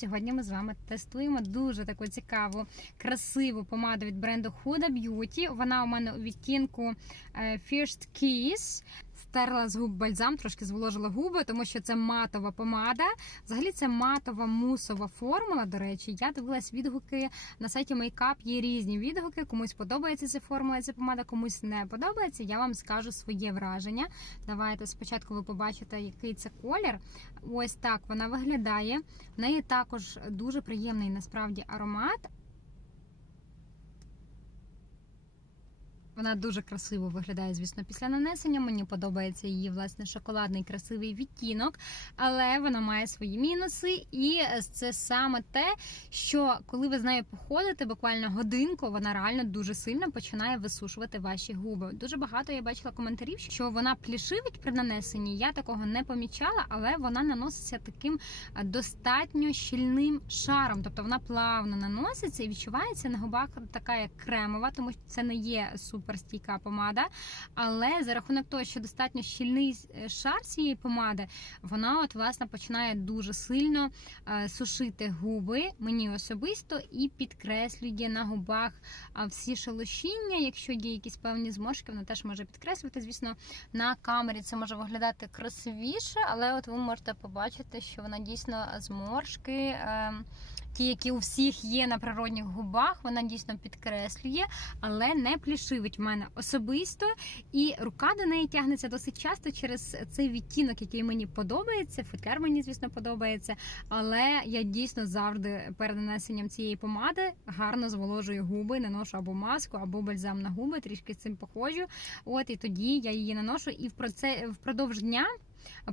Сьогодні ми з вами тестуємо дуже таку цікаву, красиву помаду від бренду Huda Beauty. Вона у мене у відтінку е, First Kiss. Стерла з губ бальзам, трошки зволожила губи, тому що це матова помада. Взагалі це матова мусова формула. До речі, я дивилась відгуки на сайті Makeup. Є різні відгуки. Комусь подобається ця формула, ця помада, комусь не подобається. Я вам скажу своє враження. Давайте спочатку ви побачите, який це колір. Ось так вона виглядає. В неї також дуже приємний насправді аромат. Вона дуже красиво виглядає, звісно, після нанесення. Мені подобається її власне шоколадний красивий відтінок, але вона має свої мінуси, і це саме те, що коли ви з нею походите, буквально годинку, вона реально дуже сильно починає висушувати ваші губи. Дуже багато я бачила коментарів, що вона плішивить при нанесенні. Я такого не помічала, але вона наноситься таким достатньо щільним шаром, тобто вона плавно наноситься і відчувається на губах така як кремова, тому що це не є супер стійка помада. Але за рахунок того, що достатньо щільний е, шар цієї помади, вона от власне починає дуже сильно е, сушити губи мені особисто і підкреслює на губах всі шелушіння. Якщо є якісь певні зморшки, вона теж може підкреслювати. Звісно, на камері це може виглядати красивіше, але от ви можете побачити, що вона дійсно зморшки. Е, Ті, які у всіх є на природних губах, вона дійсно підкреслює, але не плішивить в мене особисто. І рука до неї тягнеться досить часто через цей відтінок, який мені подобається. Футляр мені, звісно, подобається. Але я дійсно завжди перед нанесенням цієї помади гарно зволожую губи, наношу або маску, або бальзам на губи, трішки з цим походжу. От і тоді я її наношу. І в впродовж дня.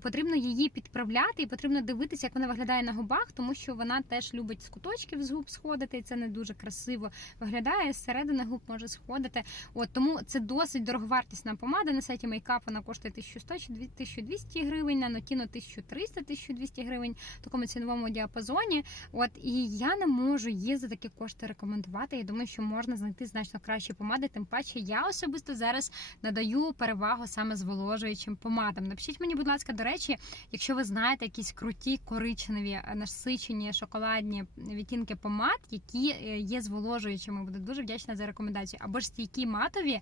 Потрібно її підправляти, і потрібно дивитися, як вона виглядає на губах, тому що вона теж любить з куточків з губ сходити, і це не дуже красиво виглядає. З середини губ може сходити. От тому це досить дороговартісна помада. На сайті Makeup вона коштує 1100 чи 1200 гривень, на Notino 1300-1200 гривень в такому ціновому діапазоні. От і я не можу її за такі кошти рекомендувати. Я думаю, що можна знайти значно кращі помади. Тим паче я особисто зараз надаю перевагу саме зволожуючим помадам. Напишіть мені, будь ласка ласка, до речі, якщо ви знаєте якісь круті коричневі насичені шоколадні відтінки помад, які е, є зволожуючими, буду дуже вдячна за рекомендацію, або ж стійкі матові,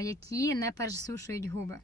які не пересушують губи.